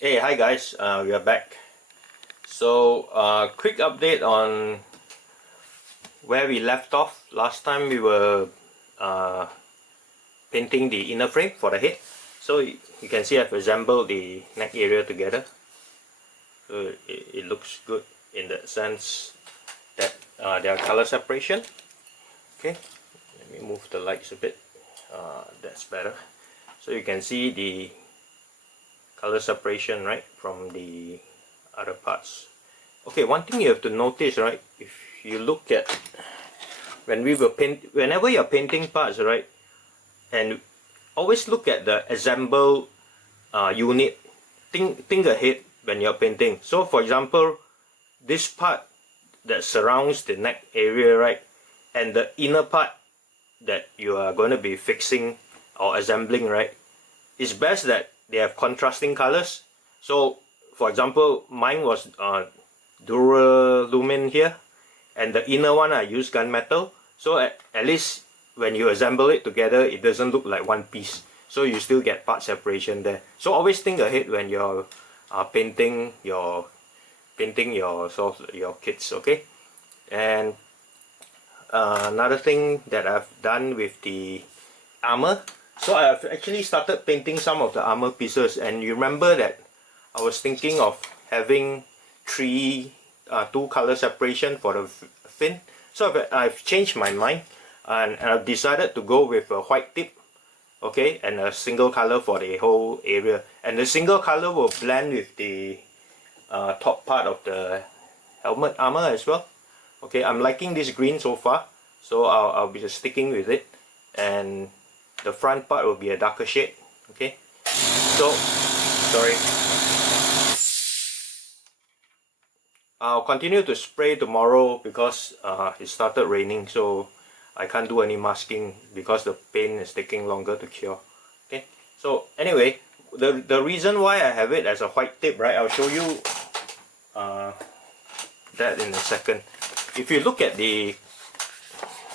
Hey, hi guys, we are back. So, quick update on where we left off. Last time we were uh, painting the inner frame for the head. So you can see I've assembled the neck area together. So it looks good in that sense that there are color separation. Okay, let me move the lights a bit. That's better. So you can see the color separation, right, from the other parts. Okay, one thing you have to notice, right, if you look at whenever you're painting parts, right, and always look at the assemble unit. Think ahead when you're painting. So for example, this part that surrounds the neck area, right, and the inner part that you are going to be fixing or assembling, right, it's best that they have contrasting colors. So for example, mine was Duralumin here, and the inner one I use gunmetal. So at least when you assemble it together, it doesn't look like one piece. So you still get part separation there. So always think ahead when you're painting your kits, okay? And another thing that I've done with the armor. So I've actually started painting some of the armor pieces, and you remember that I was thinking of having two color separation for the fin. So I've changed my mind, and I've decided to go with a white tip, okay, and a single color for the whole area. And the single color will blend with the top part of the helmet armor as well. Okay, I'm liking this green so far, so I'll be just sticking with it. And the front part will be a darker shade. Okay, so sorry, I'll continue to spray tomorrow because it started raining, so I can't do any masking because the paint is taking longer to cure. Okay, so anyway, the reason why I have it as a white tip, right, I'll show you that in a second. If you look at the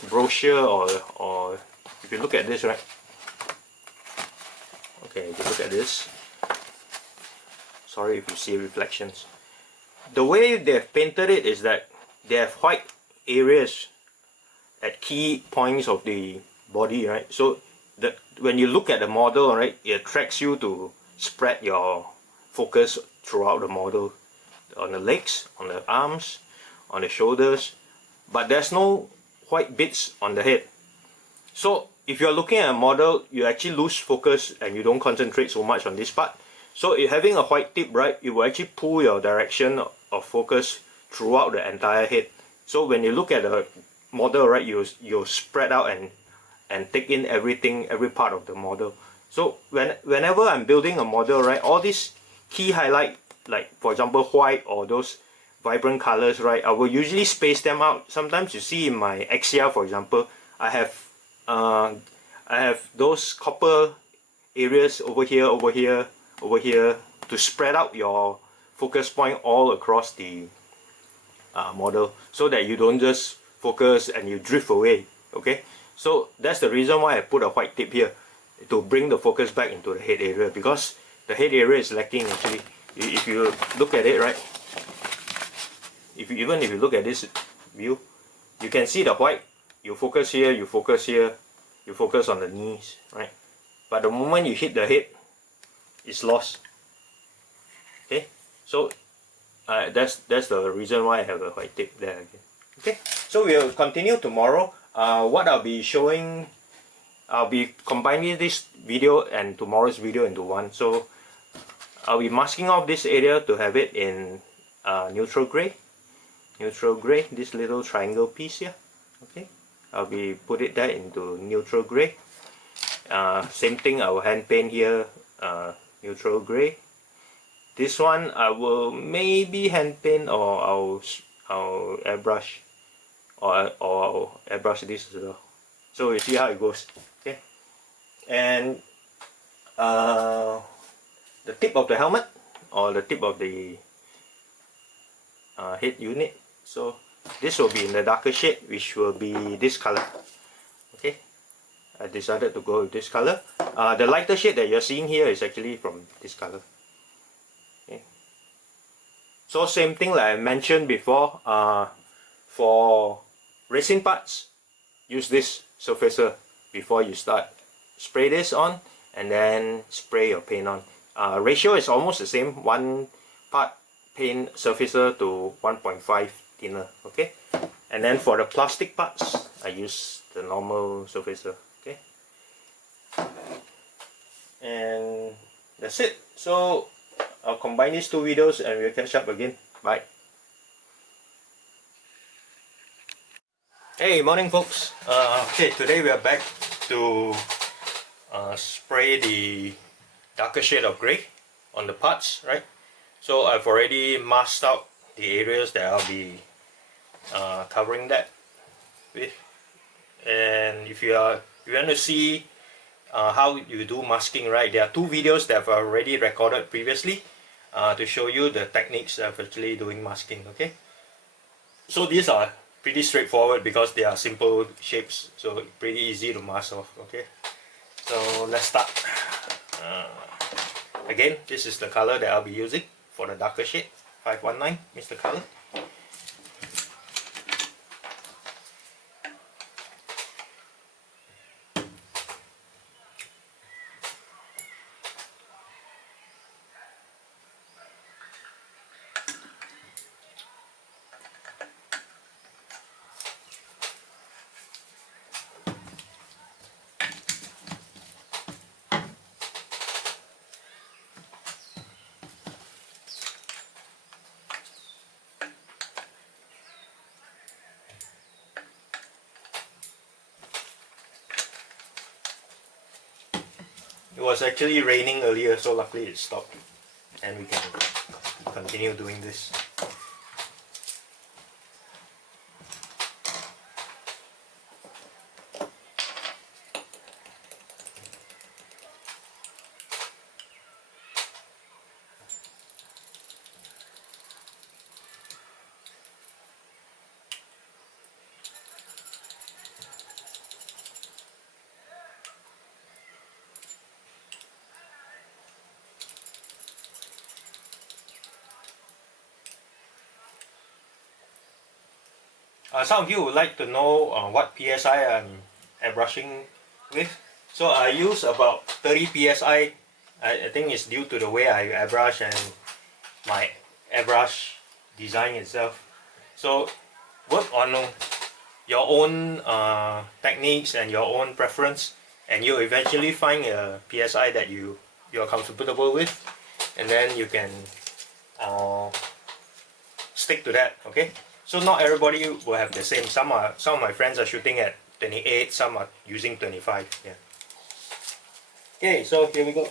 brochure, or if you look at this, right, okay, if you look at this, sorry if you see reflections. The way they've painted it is that they have white areas at key points of the body, right? So that when you look at the model, right, it attracts you to spread your focus throughout the model, on the legs, on the arms, on the shoulders, but there's no white bits on the head. So if you're looking at a model, you actually lose focus and you don't concentrate so much on this part. So having a white tip, right, it will actually pull your direction of focus throughout the entire head. So when you look at the model, right, you'll spread out and take in everything, every part of the model. So whenever I'm building a model, right, all these key highlight, like for example white or those vibrant colors, right, I will usually space them out. Sometimes you see in my axia, for example, I have those copper areas over here, over here, over here, to spread out your focus point all across the model, so that you don't just focus and you drift away. Okay, so that's the reason why I put a white tip here, to bring the focus back into the head area, because the head area is lacking actually. If you look at it, right, even if you look at this view, you can see the white. You focus here, you focus here, you focus on the knees, right? But the moment you hit the head, it's lost. Okay, so that's the reason why I have a white tip there again. Okay, so we'll continue tomorrow. What I'll be showing, I'll be combining this video and tomorrow's video into one. So I'll be masking off this area to have it in neutral gray, this little triangle piece here. Okay, I'll be put it there into neutral gray. Same thing, I will hand paint here, neutral gray. This one I will maybe hand paint, or I'll airbrush, or I'll airbrush this as well. So we see how it goes. Okay, and the tip of the helmet, or the tip of the head unit, so this will be in the darker shade, which will be this color. Okay, I decided to go with this color. The lighter shade that you're seeing here is actually from this color. So same thing like I mentioned before, for resin parts, use this surfacer before you start. Spray this on and then spray your paint on. Ratio is almost the same, 1 part paint surfacer to 1.5 thinner, okay? And then for the plastic parts, I use the normal surfacer, okay? And that's it. So I'll combine these two videos and we'll catch up again. Bye. Hey, morning folks. Okay, today we are back to spray the darker shade of grey on the parts, right? So I've already masked out the areas that I'll be covering that with. And if you want to see how you do masking, right, there are 2 videos that I've already recorded previously to show you the techniques of actually doing masking, okay? So these are pretty straightforward because they are simple shapes, so pretty easy to mask off, okay? So let's start. Again, this is the color that I'll be using for the darker shade, 519 is the color. It was actually raining earlier, so luckily it stopped and we can continue doing this. Some of you would like to know what PSI I'm airbrushing with. So I use about 30 PSI. I think it's due to the way I airbrush and my airbrush design itself. So work on your own techniques and your own preference, and you'll eventually find a PSI that you're comfortable with, and then you can stick to that, okay? So not everybody will have the same. Some of my friends are shooting at 28, some are using 25. Yeah. Okay, so here we go.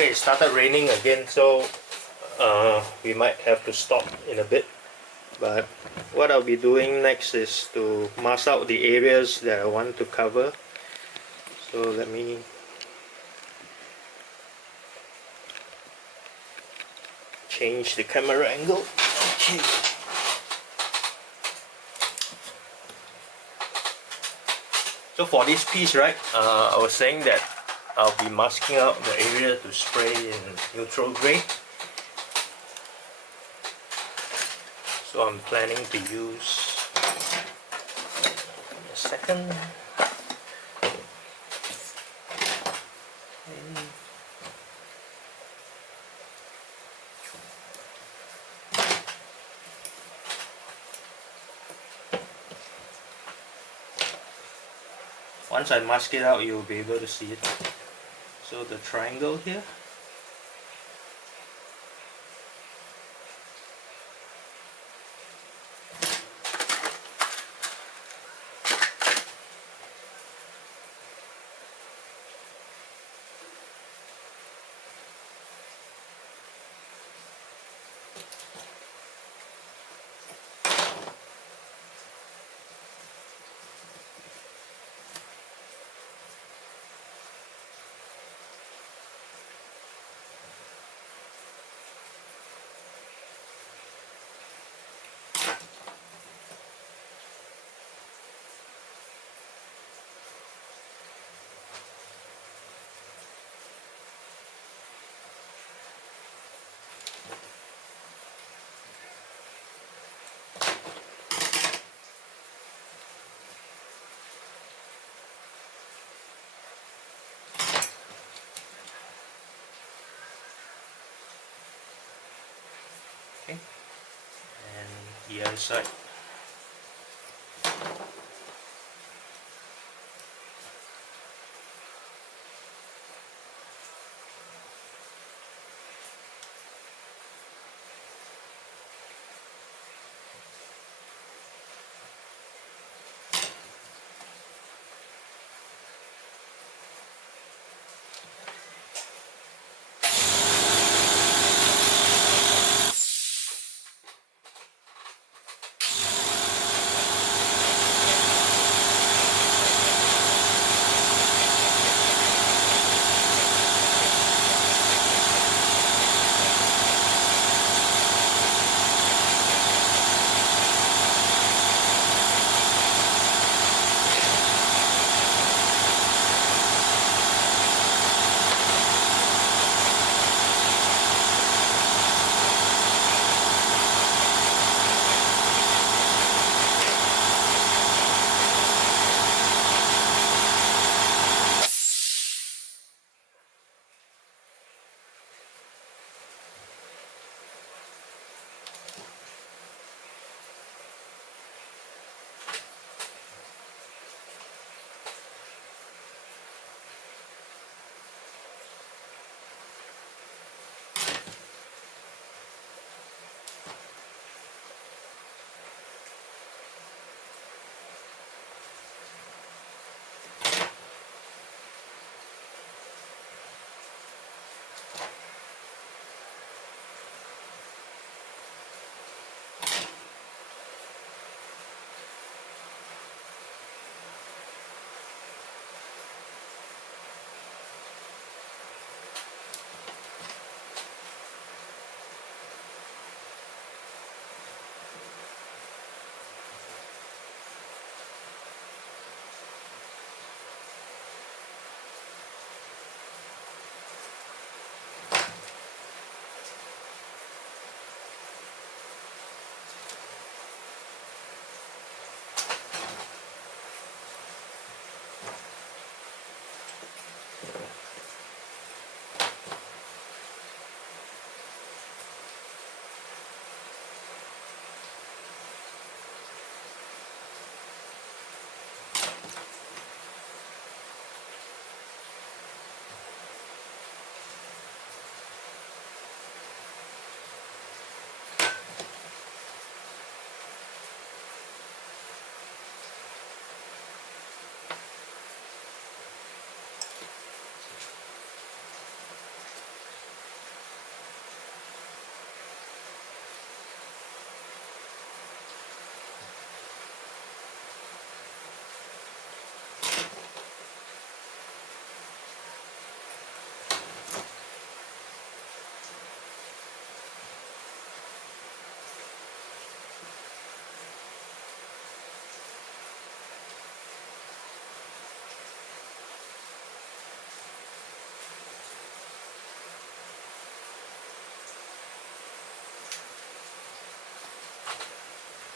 Okay, it started raining again, so we might have to stop in a bit. But what I'll be doing next is to mask out the areas that I want to cover. So let me change the camera angle. Okay. So for this piece, right, I was saying that I'll be masking out the area to spray in neutral grey. So I'm planning to use a second. Once I mask it out, you'll be able to see it. So the triangle here. Okay. And the other side.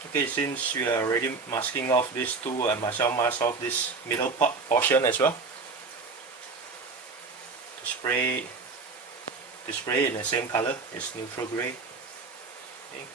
Okay, since we are already masking off these two, I might as well mask off this middle portion as well. To spray in the same color, it's neutral gray. Okay.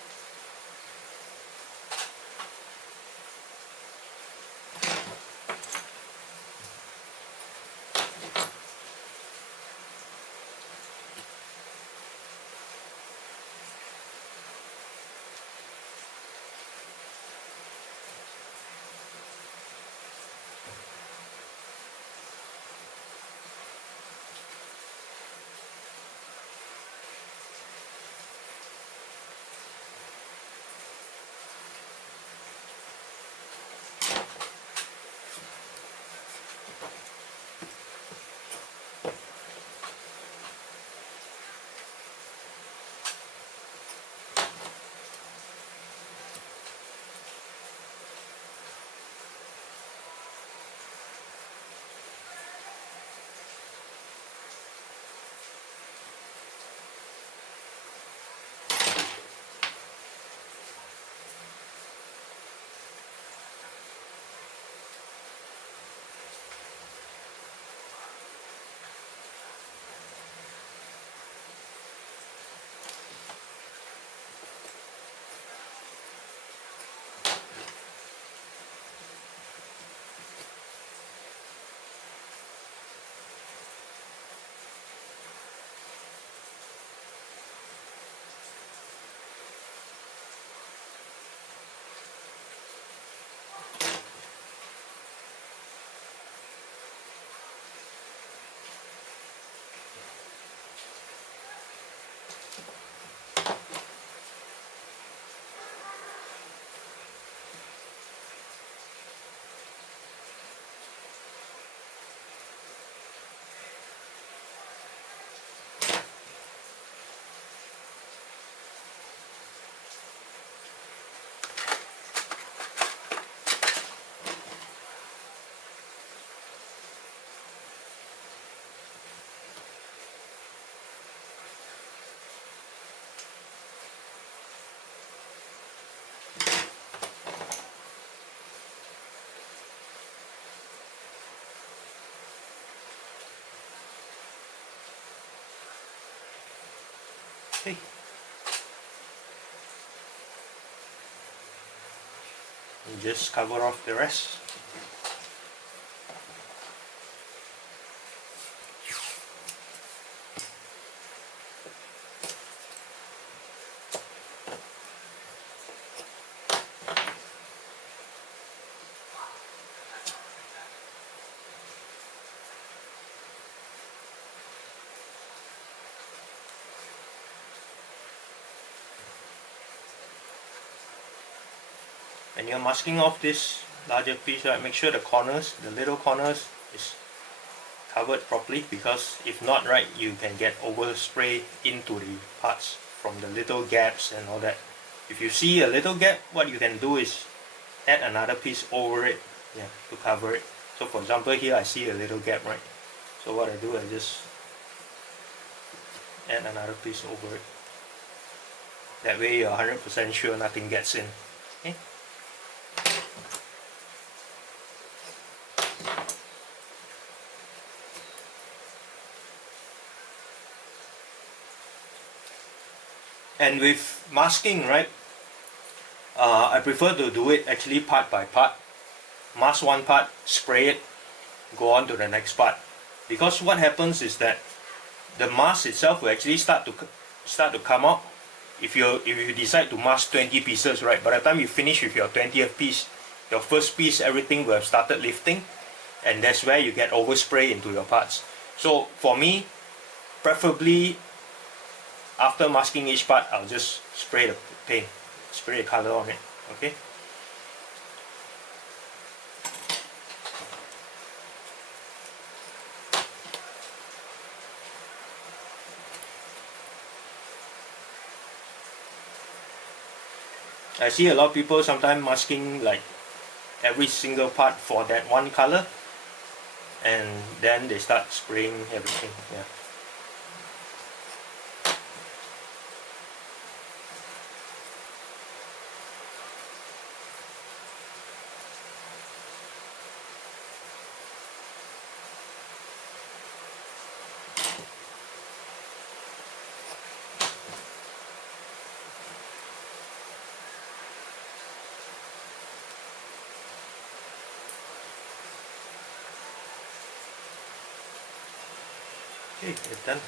Okay. And just cover off the rest. And you're masking off this larger piece, right? Make sure the corners, the little corners, is covered properly, because if not, right, you can get overspray into the parts from the little gaps and all that. If you see a little gap, what you can do is add another piece over it, yeah, to cover it. So for example, here I see a little gap, right? So what I do, I just add another piece over it. That way you're 100% sure nothing gets in. Okay? And with masking, right, I prefer to do it actually part by part. Mask one part, spray it, go on to the next part. Because what happens is that the mask itself will actually start to come out. If you decide to mask 20 pieces, right, by the time you finish with your 20th piece, your first piece, everything will have started lifting, and that's where you get overspray into your parts. So for me, preferably after masking each part, I'll just spray the paint, spray the color on it. Okay. I see a lot of people sometimes masking like every single part for that one color, and then they start spraying everything. Yeah. Okay, it's done.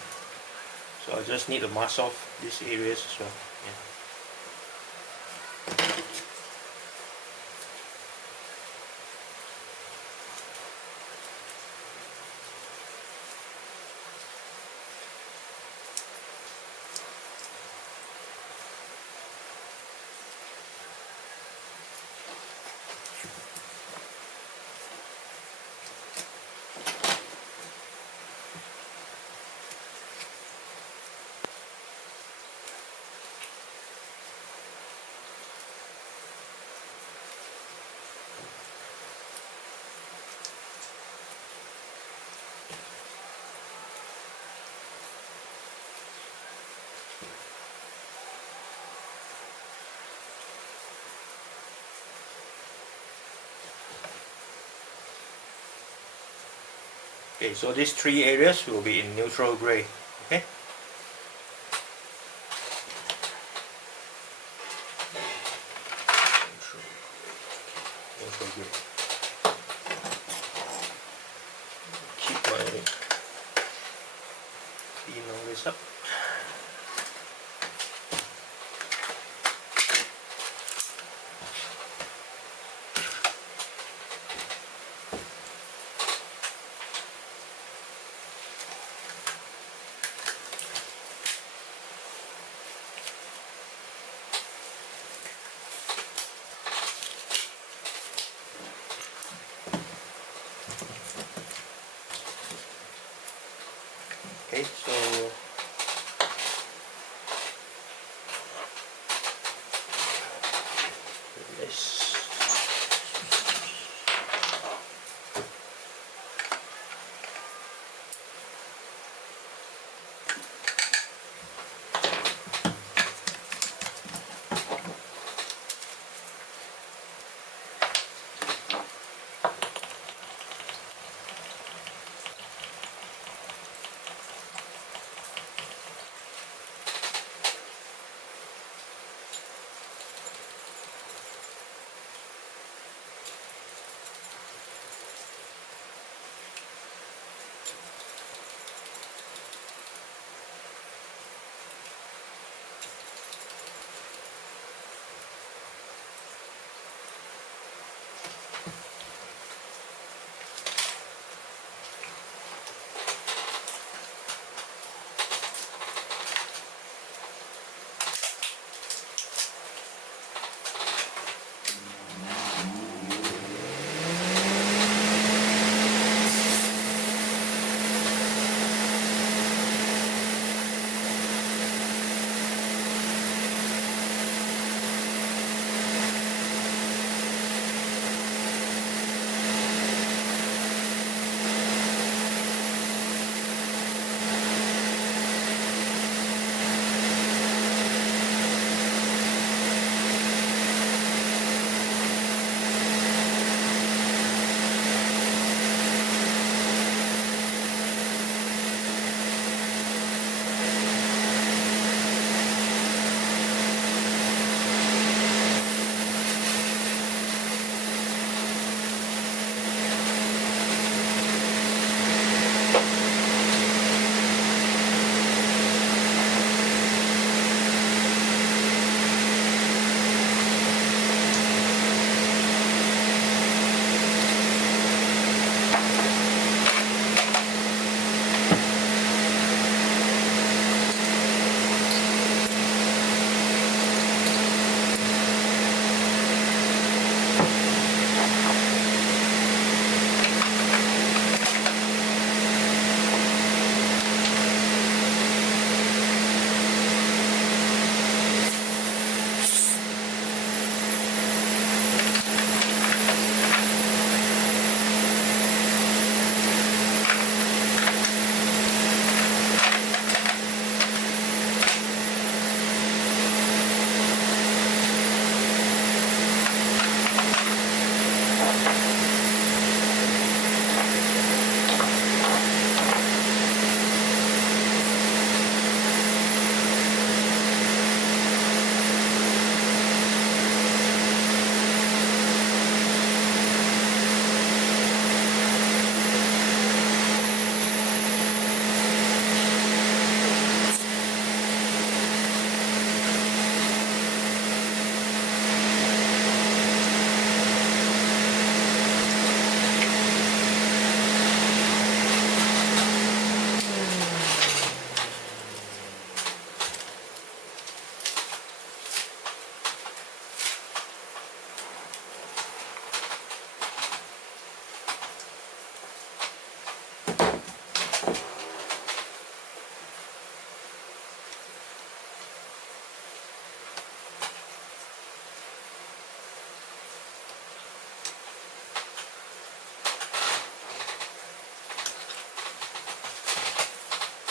So I just need to mask off these areas as well. Yeah. Okay, so these three areas will be in neutral gray. Okay. Neutral gray. Keep my pin on this up. Okay, so let's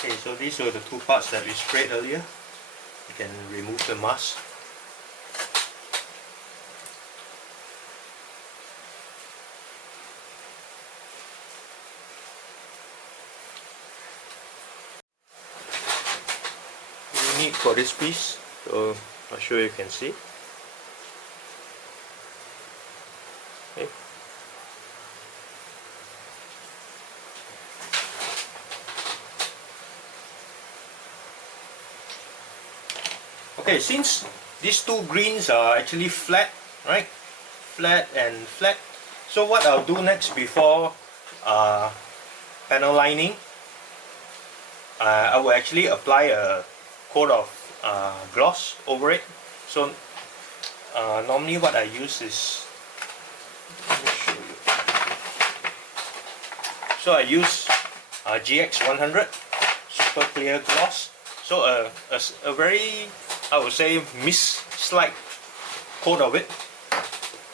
Okay, so these were the two parts that we sprayed earlier. You can remove the mask. Unique for this piece, so I'm sure you can see. Okay. Okay, since these two greens are actually flat, right? Flat and flat. So what I'll do next before panel lining, I will actually apply a coat of gloss over it. So normally what I use is, let me show you. So I use GX100 super clear gloss. So a very, I would say, slight coat of it.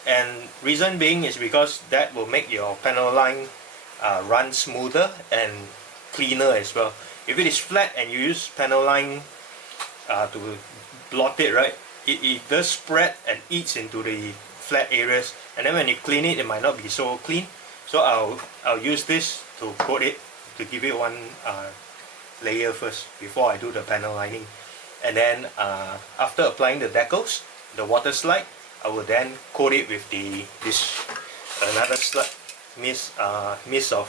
And reason being is because that will make your panel line run smoother and cleaner as well. If it is flat and you use panel line to blot it, right, it does spread and eats into the flat areas, and then when you clean it, it might not be so clean. So I'll use this to coat it, to give it one layer first before I do the panel lining. And then after applying the decals, the water slide, I will then coat it with another mist of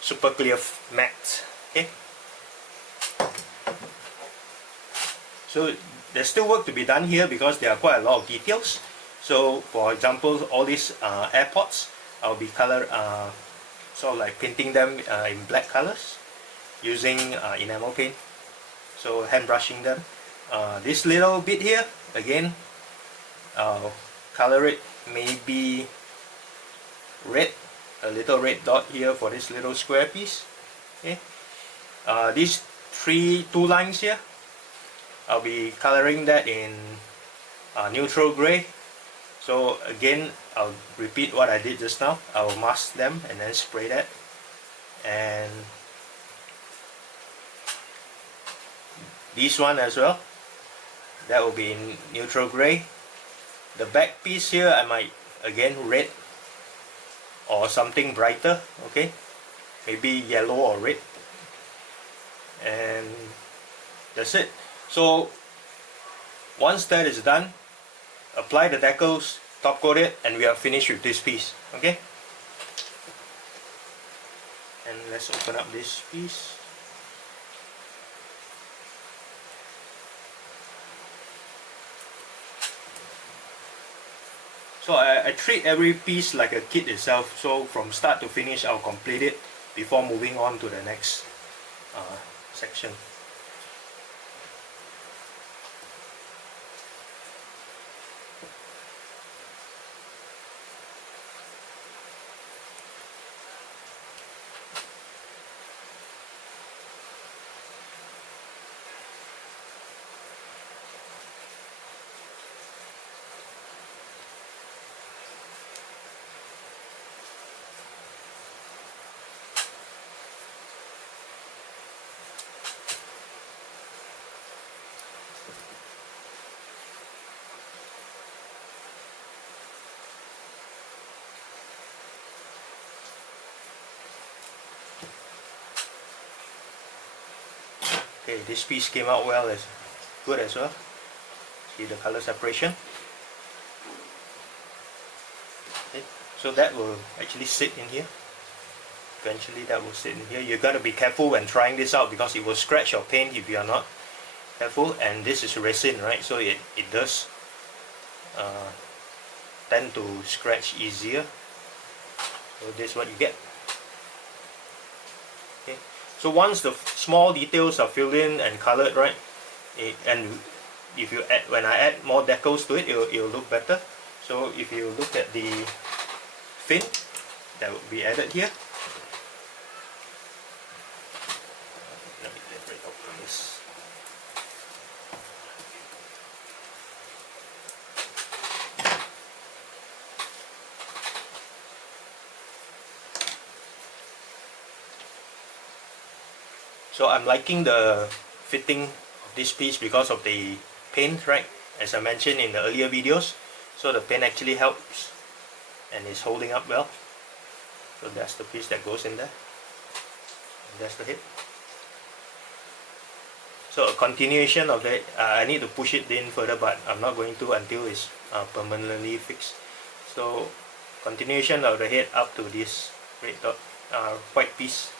super clear matte. Okay. So there's still work to be done here because there are quite a lot of details. So for example, all these airports, I'll be sort of like painting them in black colors using enamel paint. So hand brushing them. This little bit here, again, I'll color it maybe red, a little red dot here for this little square piece. Okay. These two lines here, I'll be coloring that in neutral gray. So again, I'll repeat what I did just now. I'll mask them and then spray that. And this one as well, that will be in neutral gray. The back piece here, I might again red or something brighter, okay, maybe yellow or red, and that's it. So once that is done, apply the decals, top coat it, and we are finished with this piece. Okay, and let's open up this piece. So I treat every piece like a kit itself, so from start to finish I'll complete it before moving on to the next section. Okay, this piece came out good as well. See the color separation. Okay, so that will actually sit in here. Eventually that will sit in here. You got to be careful when trying this out because it will scratch your paint if you are not careful. And this is resin, right? So it does tend to scratch easier. So this is what you get. Okay. So once the small details are filled in and colored, right, and if you when I add more decals to it, it'll look better. So if you look at the fin that will be added here, let me get rid of this. So I'm liking the fitting of this piece because of the paint, right? As I mentioned in the earlier videos, so the paint actually helps and is holding up well. So that's the piece that goes in there. And that's the head. So a continuation of that, I need to push it in further, but I'm not going to until it's permanently fixed. So continuation of the head up to this red dot, white piece.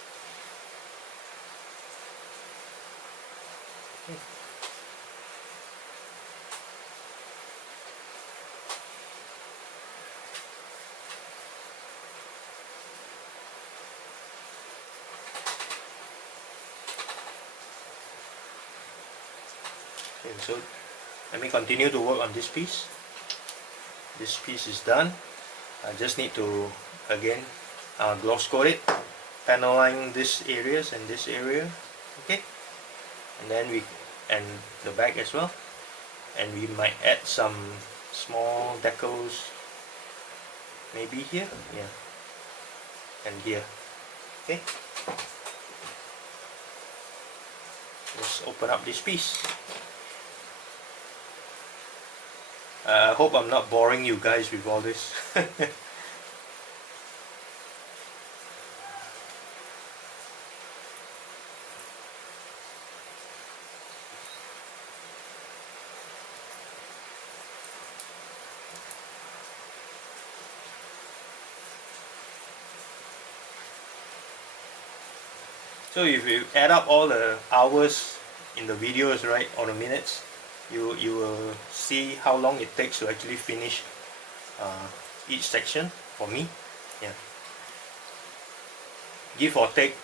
Okay, so let me continue to work on this piece. This piece is done. I just need to again gloss coat it, panel line these areas and this area, okay, and then and the back as well, and we might add some small decals maybe here, yeah, and here, okay. Let's open up this piece. I hope I'm not boring you guys with all this. So if you add up all the hours in the videos, right, or the minutes, you will see how long it takes to actually finish each section for me. Yeah, give or take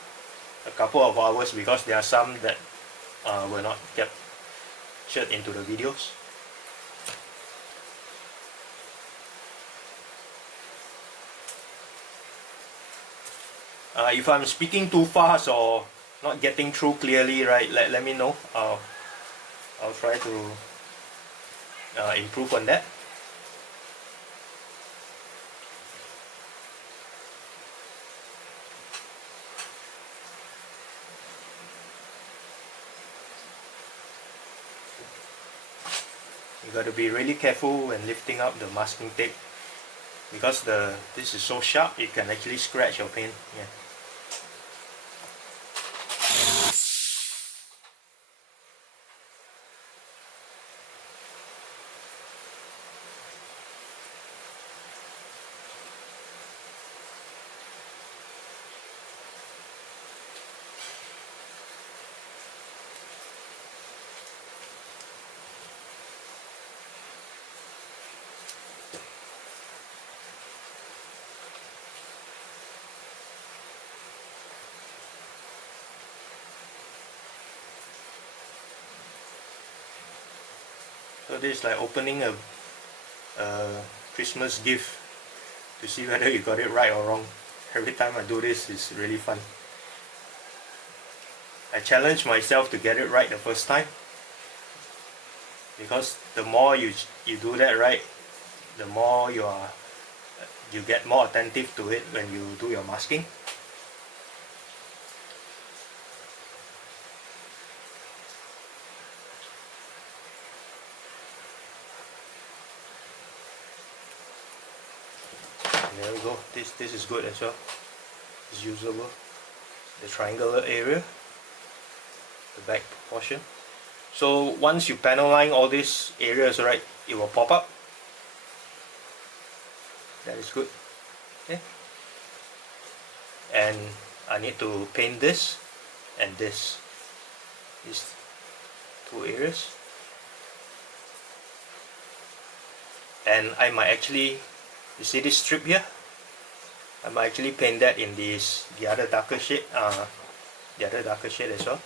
a couple of hours because there are some that were not captured into the videos. If I'm speaking too fast or not getting through clearly, right, let me know. I'll try to improve on that. You got to be really careful when lifting up the masking tape because this is so sharp it can actually scratch your paint. Yeah. So this is like opening a Christmas gift to see whether you got it right or wrong. Every time I do this, it's really fun. I challenge myself to get it right the first time because the more you do that right, the more you get more attentive to it when you do your masking. And there we go. This is good as well. It's usable. The triangular area, the back portion. So once you panel line all these areas, right, it will pop up. That is good. Okay. And I need to paint this and these two areas. And I might actually, you see this strip here? I might actually paint that in the other darker shade, as well.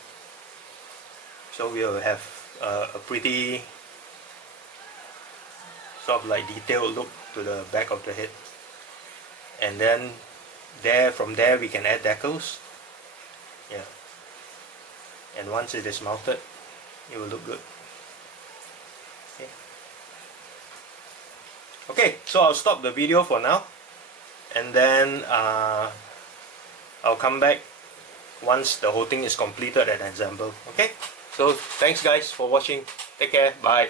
So we'll have a pretty sort of like detailed look to the back of the head. And then from there we can add decals. Yeah. And once it is mounted, it will look good. Okay. Okay, so I'll stop the video for now, and then I'll come back once the whole thing is completed and assembled. Okay, so thanks guys for watching. Take care. Bye.